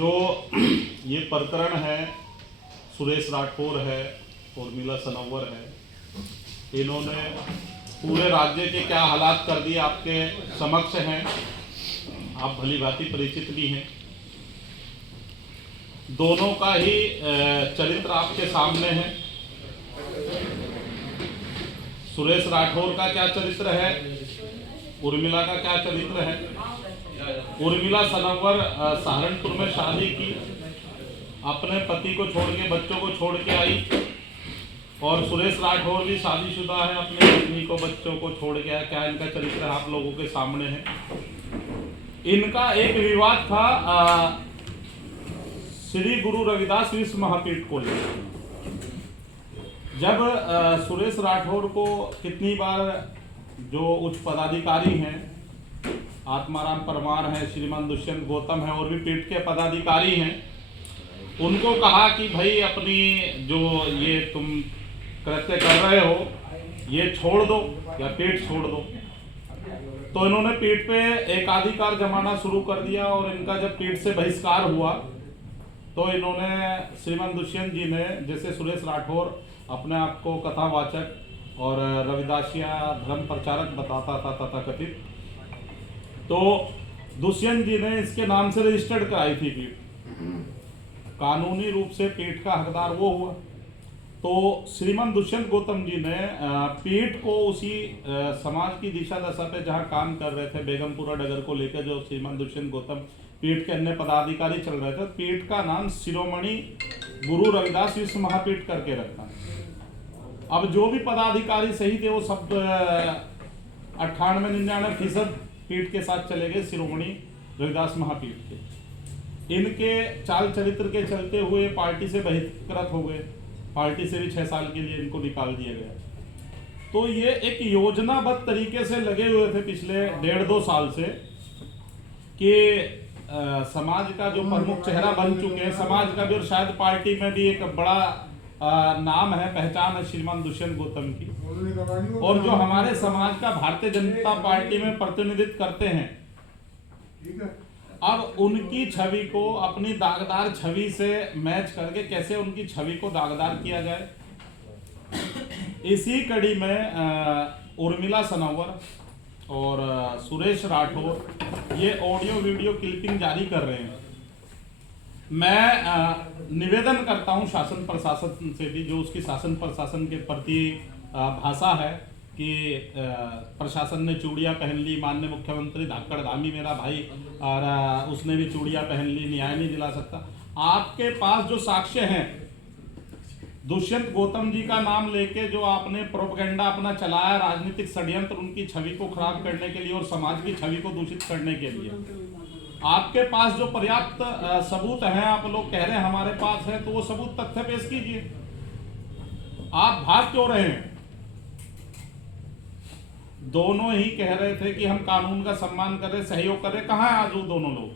जो ये प्रकरण है, सुरेश राठौर है, उर्मिला सनोवर है, इन्होंने पूरे राज्य के क्या हालात कर दिए आपके समक्ष हैं। आप भली भांति परिचित भी हैं। दोनों का ही चरित्र आपके सामने है। सुरेश राठौर का क्या चरित्र है, उर्मिला का क्या चरित्र है। उर्मिला सनोवर सहारनपुर में शादी की, अपने पति को छोड़ के, बच्चों को छोड़ के आई, और सुरेश राठौर भी शादीशुदा है, अपने पत्नी को, बच्चों को छोड़ के आया। क्या इनका चरित्र आप लोगों के सामने है। इनका एक विवाद था श्री गुरु रविदास विश्व महापीठ को लेकर। जब सुरेश राठौर को कितनी बार जो उच्च पदाधिकारी हैं, आत्माराम परमार हैं, श्रीमान दुष्यंत गौतम हैं, और भी पीठ के पदाधिकारी हैं, उनको कहा कि भाई अपनी जो ये तुम कृत्य कर रहे हो ये छोड़ दो या पीठ छोड़ दो। तो इन्होंने पीठ पे एकाधिकार जमाना शुरू कर दिया, और इनका जब पीठ से बहिष्कार हुआ तो इन्होंने, श्रीमान दुष्यंत जी ने, जैसे सुरेश राठौर अपने आप को कथावाचक और रविदासिया धर्म प्रचारक बताता था तथाकथित, तो दुष्यंत जी ने इसके नाम से रजिस्टर्ड कराई थी पीठ। कानूनी रूप से पीठ का हकदार वो हुआ। तो श्रीमान दुष्यंत गौतम जी ने पीठ को उसी समाज की दिशा दशा पे जहाँ काम कर रहे थे, बेगमपुरा डगर को लेकर जो श्रीमान दुष्यंत गौतम पीठ के अन्य पदाधिकारी चल रहे थे, पीठ का नाम शिरोमणि गुरु रविदास विश्व महापीठ करके रखा। अब जो भी पदाधिकारी सही थे वो सब 98-99% पीठ के साथ चले गए, शिरोमणि रविदास महापीठ के। इनके चाल चरित्र के चलते हुए पार्टी से बहिष्कृत हो गए। पार्टी से भी 6 साल के लिए इनको निकाल दिया गया। तो ये एक योजनाबद्ध तरीके से लगे हुए थे पिछले 1.5-2 साल से कि समाज का जो प्रमुख चेहरा बन चुके हैं, समाज का भी, और शायद पार्टी में भी एक बड़ा नाम है, पहचान है श्रीमान दुष्यंत गौतम की, और जो हमारे समाज का भारतीय जनता पार्टी में प्रतिनिधित्व करते हैं। अब उनकी छवि को अपनी दागदार छवि से मैच करके कैसे उनकी छवि को दागदार किया जाए, इसी कड़ी में उर्मिला सनोवर और सुरेश राठौर ये ऑडियो वीडियो क्लिपिंग जारी कर रहे हैं। मैं निवेदन करता हूं शासन प्रशासन से भी, जो उसकी शासन प्रशासन के प्रति भाषा है कि प्रशासन ने चूड़ियाँ पहन ली, माननीय मुख्यमंत्री धाकड़ धामी मेरा भाई, और उसने भी चूड़ियाँ पहन ली, न्याय नहीं दिला सकता। आपके पास जो साक्ष्य हैं, दुष्यंत गौतम जी का नाम लेके जो आपने प्रोपेगेंडा अपना चलाया, राजनीतिक षड्यंत्र उनकी छवि को खराब करने के लिए और समाज की छवि को दूषित करने के लिए, आपके पास जो पर्याप्त सबूत हैं, आप लोग कह रहे हैं हमारे पास है, तो वो सबूत तथ्य पेश कीजिए। आप भाग क्यों रहे हैं? दोनों ही कह रहे थे कि हम कानून का सम्मान कर रहे, सहयोग कर रहे। कहाँ है आज वो दोनों लोग?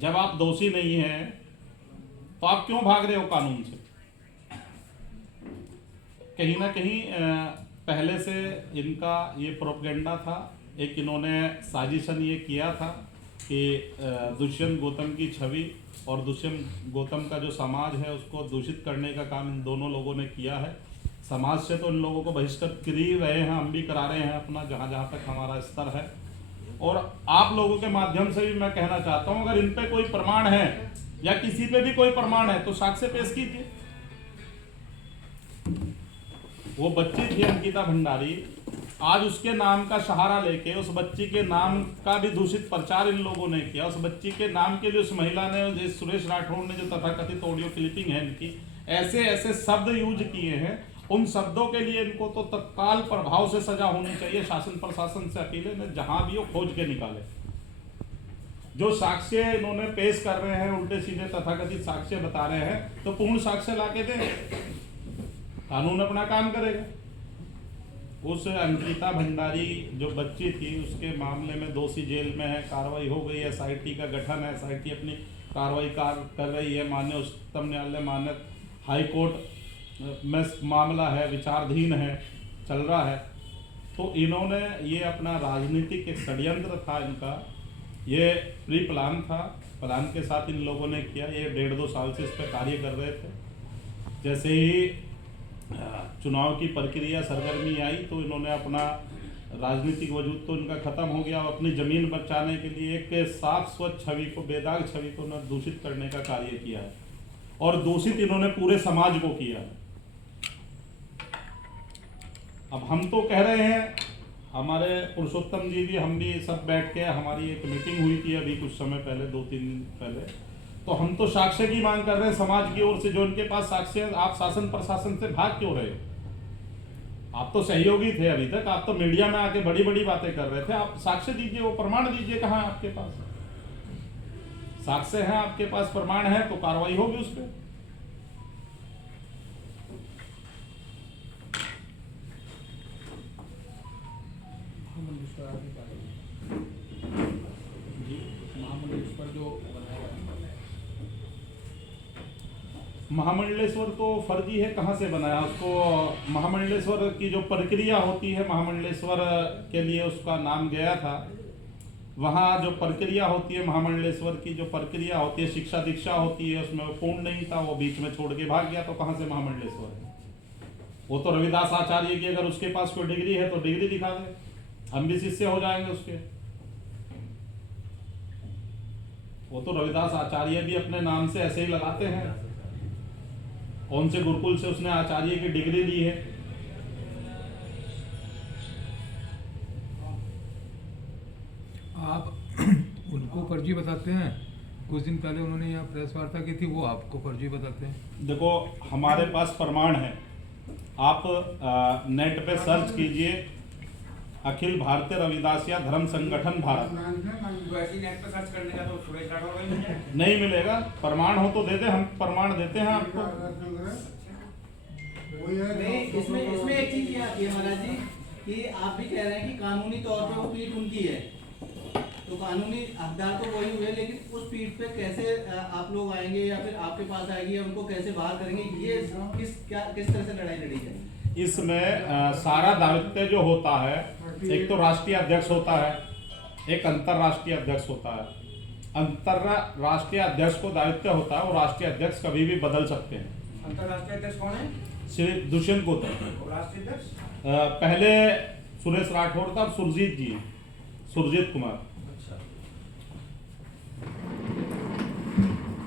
जब आप दोषी नहीं हैं तो आप क्यों भाग रहे हो कानून से? कहीं ना कहीं पहले से इनका ये प्रोपेगेंडा था। एक इन्होंने साजिशन ये किया था कि दुष्यंत गौतम की छवि और दुष्यंत गौतम का जो समाज है उसको दूषित करने का काम इन दोनों लोगों ने किया है। समाज से तो इन लोगों को बहिष्कृत कर ही रहे हैं, हम भी करा रहे हैं अपना, जहाँ जहाँ तक हमारा स्तर है। और आप लोगों के माध्यम से भी मैं कहना चाहता हूँ, अगर इन पे कोई प्रमाण है या किसी पे भी कोई प्रमाण है तो साक्ष्य पेश कीजिए। वो बच्ची थी अंकिता भंडारी, आज उसके नाम का सहारा लेके उस बच्ची के नाम का भी दूषित प्रचार इन लोगों ने किया। उस बच्ची के नाम के लिए उस महिला ने, सुरेश राठौर ने, जो तथाकथित ऑडियो क्लिपिंग है इनकी, ऐसे ऐसे शब्द यूज किए हैं, उन शब्दों के लिए इनको तो तत्काल प्रभाव से सजा होनी चाहिए। शासन प्रशासन से अपील है, जहां भी हो खोज के निकाले। जो साक्ष्य इन्होंने पेश कर रहे हैं, उल्टे सीधे तथाकथित साक्ष्य बता रहे हैं, तो पूर्ण साक्ष्य लाके दें, कानून अपना काम करेगा। उस अंकिता भंडारी जो बच्ची थी, उसके मामले में दोषी जेल में है, कार्रवाई हो गई है, एसआईटी का गठन है, एसआईटी अपनी कार्रवाई कर रही है। माननीय उच्चतम न्यायालय, माननीय हाई कोर्ट में मामला है, विचाराधीन है, चल रहा है। तो इन्होंने ये अपना राजनीतिक एक षड्यंत्र था इनका ये प्री प्लान था, प्लान के साथ इन लोगों ने किया। ये 1.5-2 साल से इस पर कार्य कर रहे थे। जैसे ही चुनाव की प्रक्रिया सरगर्मी आई तो इन्होंने अपना राजनीतिक वजूद तो इनका खत्म हो गया। अपनी जमीन बचाने के लिए एक साफ स्वच्छ छवि को, बेदाग छवि को न दूषित करने का कार्य किया है, और दूषित इन्होंने पूरे समाज को किया है। अब हम तो कह रहे हैं, हमारे पुरुषोत्तम जी भी, हम भी सब बैठ के, हमारी एक मीटिंग हुई थी अभी कुछ समय पहले, 2-3 दिन पहले, तो हम तो साक्ष्य की मांग कर रहे हैं समाज की ओर से। जो इनके पास साक्ष्य है, आप शासन प्रशासन से भाग क्यों रहे? आप तो सहयोगी थे अभी तक, आप तो मीडिया में आके बड़ी बड़ी बातें कर रहे थे। आप साक्ष्य दीजिए, वो प्रमाण दीजिए, कहाँ है आपके पास? साक्ष्य है आपके पास, प्रमाण है, तो कार्रवाई होगी उस पर। महामंडलेश्वर तो फर्जी है, कहाँ से बनाया उसको? महामंडलेश्वर की जो प्रक्रिया होती है, महामंडलेश्वर के लिए उसका नाम गया था। वहाँ जो प्रक्रिया होती है, महामंडलेश्वर की जो प्रक्रिया होती है, शिक्षा दीक्षा होती है, उसमें वो पूर्ण नहीं था, वो बीच में छोड़ के भाग गया, तो कहाँ से महामंडलेश्वर है? वो तो रविदास आचार्य की, अगर उसके पास कोई डिग्री है तो डिग्री दिखा दे, हम भी शिष्य हो जाएंगे उसके। वो तो रविदास आचार्य भी अपने नाम से ऐसे ही लगाते हैं। कौन से गुरुकुल से उसने आचार्य की डिग्री ली है? आप उनको फर्जी बताते हैं। कुछ दिन पहले उन्होंने यहाँ प्रेस वार्ता की थी, वो आपको फर्जी बताते हैं। देखो, हमारे पास प्रमाण है। आप नेट पे सर्च कीजिए, अखिल भारतीय रविदासिया धर्म संगठन भारत। वैसे नेट पे सर्च करने का तो सुरेश राठौर का नहीं मिलेगा। प्रमाण हो तो दे दे, हम प्रमाण देते हैं आपको। नहीं, इसमें एक चीज ये आती है महाराज जी, कि आप भी कह रहे हैं कि कानूनी तौर पे वो पीठ उनकी है, तो कानूनी हकदार तो वही हुए, लेकिन उस पीठ पे कैसे आप लोग आएंगे या फिर आपके पास आएंगे, उनको कैसे बाहर करेंगे, ये किस तरह से लड़ाई लड़ी जाएगी? इसमें सारा दायित्व जो होता है, एक तो राष्ट्रीय अध्यक्ष होता है, एक अंतरराष्ट्रीय अध्यक्ष होता है। अंतरराष्ट्रीय अध्यक्ष को दायित्व होता है, वो राष्ट्रीय अध्यक्ष कभी भी बदल सकते हैं। अंतरराष्ट्रीय अध्यक्ष कौन है? श्री दुष्यंत गौतम। राष्ट्रीय अध्यक्ष पहले सुरेश राठौर था, सुरजीत जी, सुरजीत कुमार। अच्छा,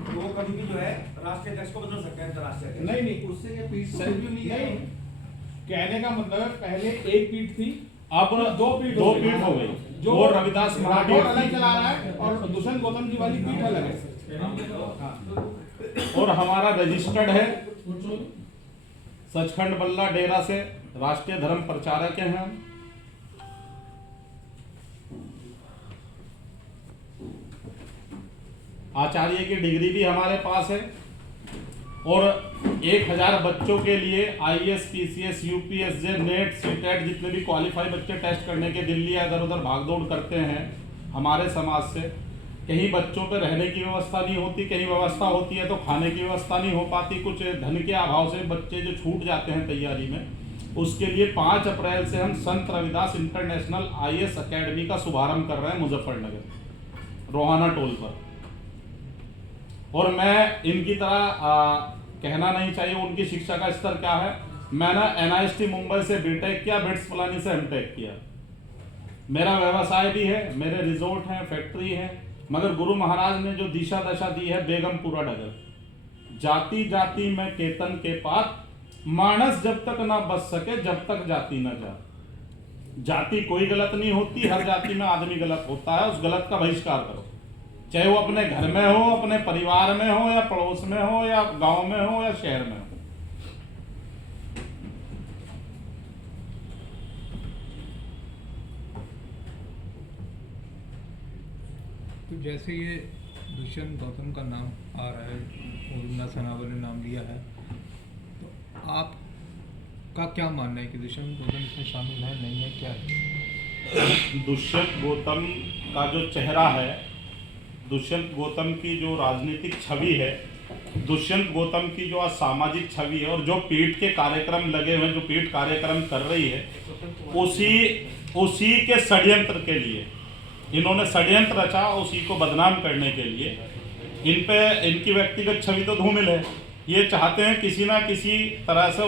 तो वो कभी भी जो है राष्ट्रीय अध्यक्ष को बदल सकते हैं, अंतरराष्ट्रीय अध्यक्ष? नहीं, उससे ये पीठ से रिव्यू नहीं है। कहने का मतलब है, पहले एक पीठ थी, अब दो पीठ हो गई। जो और रविदास राठौर अलग चला रहा है और दुष्यंत गौतम जी वाली पीठ अलग है। और हमारा रजिस्टर्ड है, सचखंड बल्ला डेरा से राष्ट्रीय धर्म प्रचारक हैं हम। आचार्य की डिग्री भी हमारे पास है, और 1000 बच्चों के लिए IAS, PCS, UPSC, net, CTET जितने भी क्वालिफाई बच्चे टेस्ट करने के दिल्ली या इधर उधर भागदौड़ करते हैं हमारे समाज से। कहीं बच्चों पे रहने की व्यवस्था नहीं होती, कहीं व्यवस्था होती है तो खाने की व्यवस्था नहीं हो पाती। कुछ धन के अभाव से बच्चे जो छूट जाते हैं तैयारी में, उसके लिए 5 अप्रैल से हम संत रविदास इंटरनेशनल IAS अकेडमी का शुभारंभ कर रहे हैं मुजफ्फरनगर रोहाना टोल पर। और मैं इनकी तरह कहना नहीं चाहिए उनकी शिक्षा का स्तर क्या है। मैंने NIST मुंबई से बीटेक किया, बिट्स प्लानी से एमटेक किया। मेरा व्यवसाय भी है, मेरे रिजोर्ट हैं, फैक्ट्री है, मगर गुरु महाराज ने जो दिशा दशा दी है, बेगमपुरा डगर, जाति जाति में केतन के पात, मानस जब तक ना बच सके जब तक जाति ना जा। जाति कोई गलत नहीं होती, हर जाति में आदमी गलत होता है, उस गलत का बहिष्कार करो, चाहे वो अपने घर में हो, अपने परिवार में हो, या पड़ोस में हो, या गांव में हो, या शहर में हो। तो जैसे ये दुष्यंत गौतम का नाम आ रहा है, उर्मिला सनावर ने नाम लिया है, तो आपका क्या मानना है कि दुष्यंत गौतम इसमें शामिल है, नहीं है, क्या है? दुष्यंत गौतम का जो चेहरा है, दुष्यंत गौतम की जो राजनीतिक छवि है, दुष्यंत गौतम की जो आज सामाजिक छवि है, और जो पीठ के कार्यक्रम लगे हुए, जो पीठ कार्यक्रम कर रही है, उसी के षड्यंत्र के लिए इन्होंने षड्यंत्र रचा उसी को बदनाम करने के लिए। इन पे इनकी व्यक्तिगत छवि तो धूमिल है। ये चाहते हैं किसी ना किसी तरह से